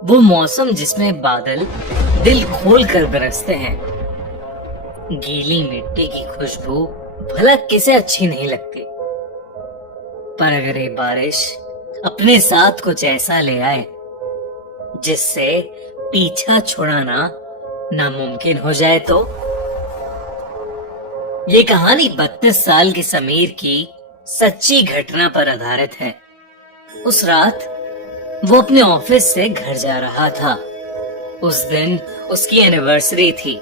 वो मौसम जिसमें बादल दिल खोल कर बरसते हैं। गीली मिट्टी की खुशबू भला किसे अच्छी नहीं लगती, पर अगर ये बारिश अपने साथ कुछ ऐसा ले आए जिससे पीछा छुड़ाना नामुमकिन हो जाए तो। ये कहानी 32 साल के समीर की सच्ची घटना पर आधारित है। उस रात वो अपने ऑफिस से घर जा रहा था। उस दिन उसकी एनिवर्सरी थी,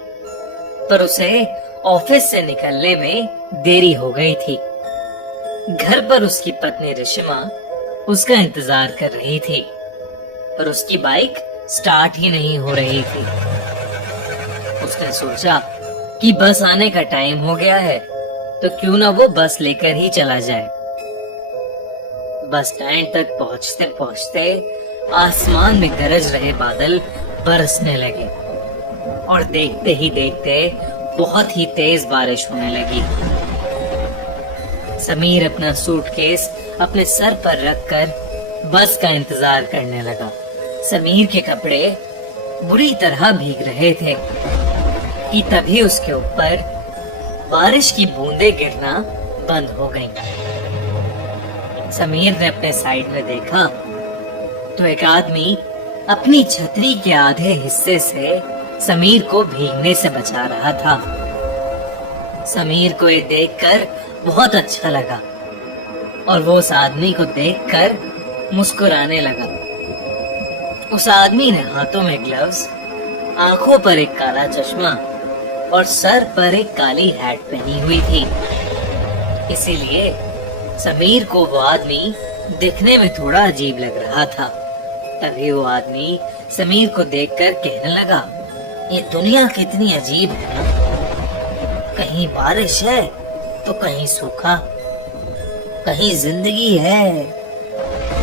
पर उसे ऑफिस से निकलने में देरी हो गई थी। घर पर उसकी पत्नी रिशिमा उसका इंतजार कर रही थी, पर उसकी बाइक स्टार्ट ही नहीं हो रही थी। उसने सोचा कि बस आने का टाइम हो गया है, तो क्यों ना वो बस लेकर ही चला जाए। बस स्टैंड तक पहुंचते पहुंचते आसमान में गरज रहे बादल बरसने लगे और देखते ही देखते बहुत ही तेज बारिश होने लगी। समीर अपना सूटकेस अपने सर पर रखकर बस का इंतजार करने लगा। समीर के कपड़े बुरी तरह भीग रहे थे कि तभी उसके ऊपर बारिश की बूंदें गिरना बंद हो गईं। समीर ने अपने साइड में देखा तो एक आदमी अपनी छतरी के आधे हिस्से से समीर को भीगने से बचा रहा था। समीर को ये देखकर बहुत अच्छा लगा और वो उस आदमी को देखकर मुस्कुराने लगा। उस आदमी ने हाथों में ग्लव्स, आंखों पर एक काला चश्मा और सर पर एक काली हैट पहनी हुई थी। इसीलिए समीर को वो आदमी दिखने में थोड़ा अजीब लग रहा था। तभी वो आदमी समीर को देखकर कहने लगा, ये दुनिया कितनी अजीब है ना। कहीं बारिश है तो कहीं सूखा, कहीं जिंदगी है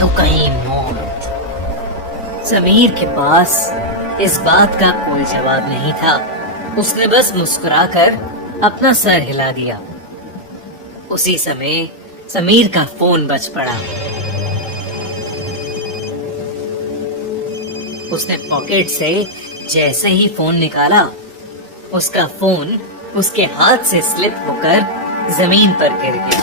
तो कहीं मौत। समीर के पास इस बात का कोई जवाब नहीं था। उसने बस मुस्कुराकर अपना सर हिला दिया। उसी समय समीर का फोन बज पड़ा। उसने पॉकेट से जैसे ही फोन निकाला, उसका फोन उसके हाथ से स्लिप होकर जमीन पर गिर गया।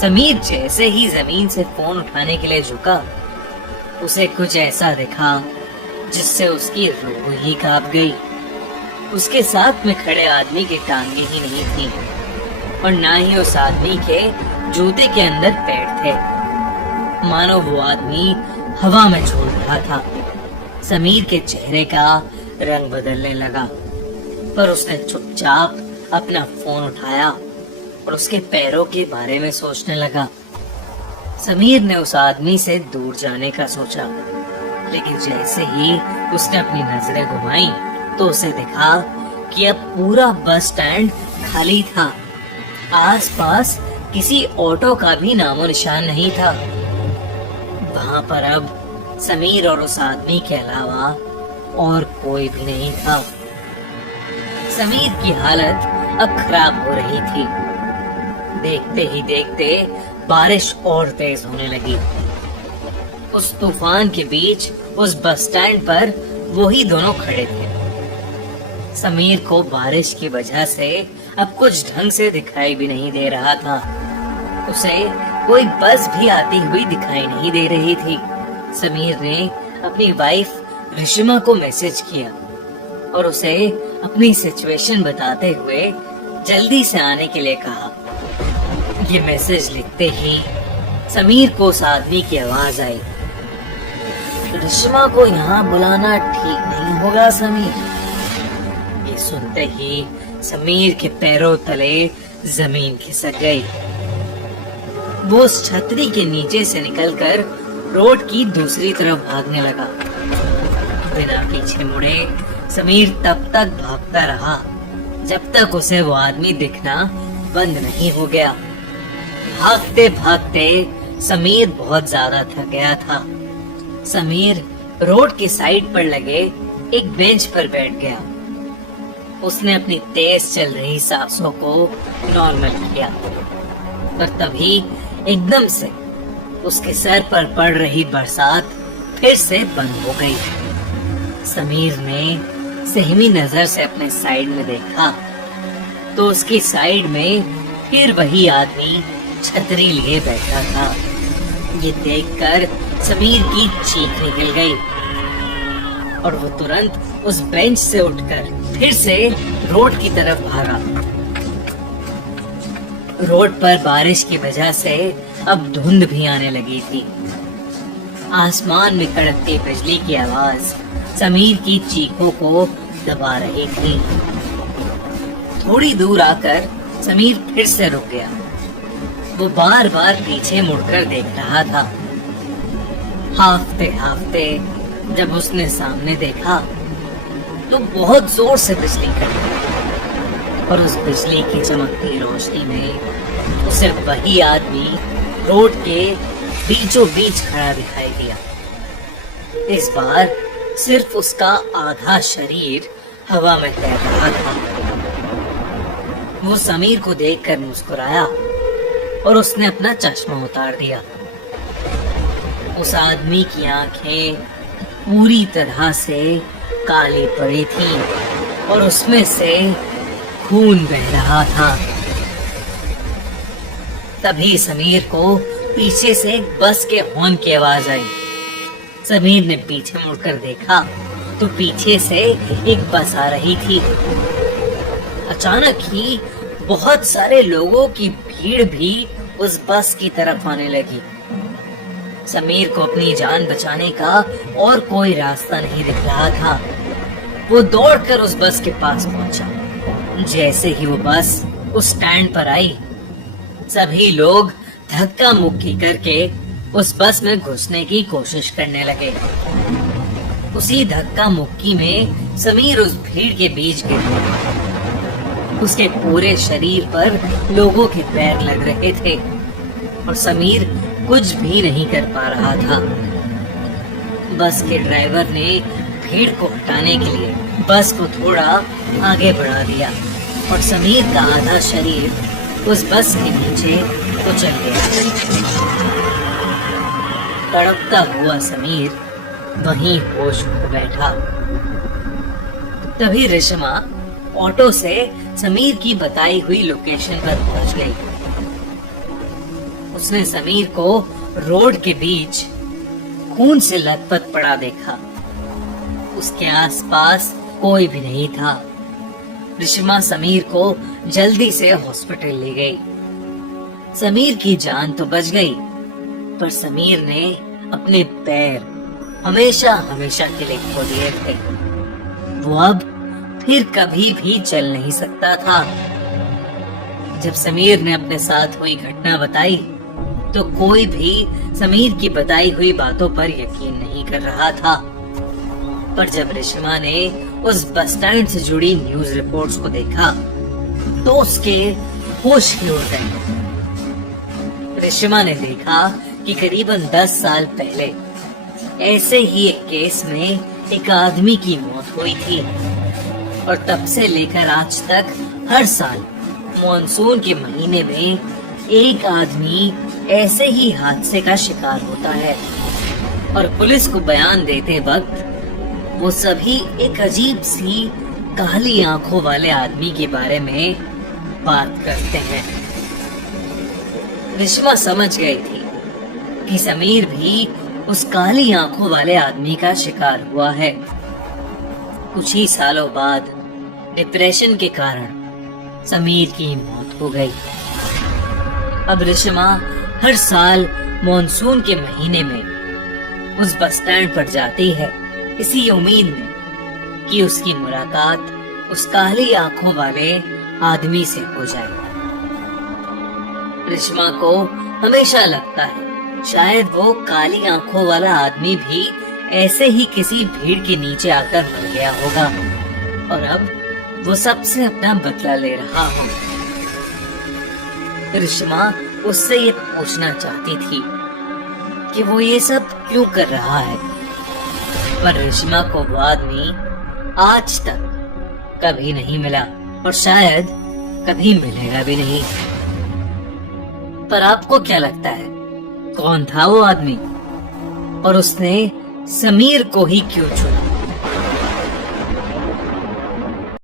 समीर जैसे ही जमीन से फोन उठाने के लिए झुका, उसे कुछ ऐसा दिखा जिससे उसकी रूह ही कांप गई। उसके साथ में खड़े आदमी की टांगे ही नहीं थी और ना ही उस आदमी के जूते के अंदर पैर थे। मानो वो आदमी हवा में झूल रहा था। समीर के चेहरे का रंग बदलने लगा, पर उसने चुपचाप अपना फोन उठाया और उसके पैरों के बारे में सोचने लगा। समीर ने उस आदमी से दूर जाने का सोचा, लेकिन जैसे ही उसने अपनी नजरें घुमाई तो उसे दिखा कि अब पूरा बस स्टैंड खाली था। आसपास किसी ऑटो का भी नामो निशान नहीं था। वहां पर अब समीर और उस आदमी के अलावा और कोई भी नहीं था। समीर की हालत अब खराब हो रही थी। देखते ही देखते बारिश और तेज होने लगी। उस तूफान के बीच उस बस स्टैंड पर वो ही दोनों खड़े थे। समीर को बारिश की वजह से अब कुछ ढंग से दिखाई भी नहीं दे रहा था। उसे कोई बस भी आती हुई दिखाई नहीं दे रही थी। समीर ने अपनी वाइफ रिशिमा को मैसेज किया और उसे अपनी सिचुएशन बताते हुए जल्दी से आने के लिए कहा। ये मैसेज लिखते ही समीर को उस आदमी की आवाज आई, रिशिमा को यहाँ बुलाना ठीक नहीं होगा समीर। ये सुनते ही समीर के पैरों तले जमीन खिसक गई। वो उस छतरी के नीचे से निकलकर रोड की दूसरी तरफ भागने लगा। बिना पीछे मुड़े समीर तब तक भागता रहा जब तक उसे वो आदमी दिखना बंद नहीं हो गया। भागते भागते समीर बहुत ज्यादा थक गया था। समीर रोड के साइड पर लगे एक बेंच पर बैठ गया। उसने अपनी तेज चल रही सांसों को नॉर्मल किया, पर तभी एकदम से उसके सर पर पड़ रही बरसात फिर से बंद हो गई। समीर ने सहमी नजर से अपने साइड में देखा तो उसकी साइड में फिर वही आदमी छतरी लिए बैठा था। ये देखकर समीर की चीख निकल गई और वो तुरंत उस बेंच से उठकर फिर से रोड की तरफ भागा। रोड पर बारिश की वजह से अब धुंध भी आने लगी थी। आसमान में कड़कती बिजली की आवाज समीर की चीखों को दबा रही थी। थोड़ी दूर आकर समीर फिर से रुक गया। वो बार बार पीछे मुड़कर देख रहा था। हाफते हाफते जब उसने सामने देखा तो बहुत जोर से बिजली कड़की और उस बिजली की चमकती रोशनी में उसे वही आदमी रोड के बीचों बीच खड़ा दिखाई दिया। इस बार सिर्फ उसका आधा शरीर हवा में तैर रहा था। वो समीर को देखकर मुस्कुराया और उसने अपना चश्मा उतार दिया। उस आदमी की आंखें पूरी तरह से काली पड़ी थी और उसमें से खून बह रहा था। तभी समीर को पीछे से एक बस के हॉर्न की आवाज आई। समीर ने पीछे मुड़कर देखा तो पीछे से एक बस आ रही थी। अचानक ही बहुत सारे लोगों की भीड़ भी उस बस की तरफ आने लगी। समीर को अपनी जान बचाने का और कोई रास्ता नहीं दिख रहा था। वो दौड़कर उस बस के पास पहुंचा। जैसे ही वो बस उस स्टैंड पर आई, सभी लोग धक्का मुक्की करके उस बस में घुसने की कोशिश करने लगे। उसी धक्का मुक्की में समीर उस भीड़ के बीच गिर गया। उसके पूरे शरीर पर लोगों के पैर लग रहे थे और समीर कुछ भी नहीं कर पा रहा था। बस के ड्राइवर ने भीड़ को हटाने के लिए बस को थोड़ा आगे बढ़ा दिया और समीर का आधा शरीर उस बस के नीचे कुचल गया। तड़पता हुआ समीर वहीं होश खो बैठा। तभी रेशमा ऑटो से समीर की बताई हुई लोकेशन पर पहुंच गई। उसने समीर को रोड के बीच खून से लथपथ पड़ा देखा। उसके आसपास कोई भी नहीं था। रेशमा समीर को जल्दी से हॉस्पिटल ले गई। समीर की जान तो बच गई, पर समीर ने अपने पैर हमेशा हमेशा के लिए खो दिए थे। वो अब फिर कभी भी चल नहीं सकता था। जब समीर ने अपने साथ हुई घटना बताई तो कोई भी समीर की बताई हुई बातों पर यकीन नहीं कर रहा था। पर जब रेशमा ने उस बस स्टैंड से जुड़ी न्यूज रिपोर्ट्स को देखा तो उसके होश ही उड़ गए। रेशमा ने देखा कि करीबन 10 साल पहले ऐसे ही एक केस में एक आदमी की मौत हुई थी और तब से लेकर आज तक हर साल मॉनसून के महीने में एक आदमी ऐसे ही हादसे का शिकार होता है। और पुलिस को बयान देते वक्त वो सभी एक अजीब सी काली आंखों वाले आदमी के बारे में बात करते हैं। रेशमा समझ गई थी कि समीर भी उस काली आंखों वाले आदमी का शिकार हुआ है। कुछ ही सालों बाद डिप्रेशन के कारण समीर की मौत हो गई। अब रेशमा हर साल मॉनसून के महीने में उस बस स्टैंड पर जाती है, इसी उम्मीद में कि उसकी मुलाकात उस काली आंखों वाले आदमी से हो जाए। रेशमा को हमेशा लगता है शायद वो काली आंखों वाला आदमी भी ऐसे ही किसी भीड़ के नीचे आकर मर गया होगा और अब वो सबसे अपना बदला ले रहा हो। रेशमा उससे ये पूछना चाहती थी कि वो ये सब क्यों कर रहा है, पर रेशमा को वो आदमी आज तक कभी नहीं मिला और शायद कभी मिलेगा भी नहीं। पर आपको क्या लगता है कौन था वो आदमी और उसने समीर को ही क्यों छू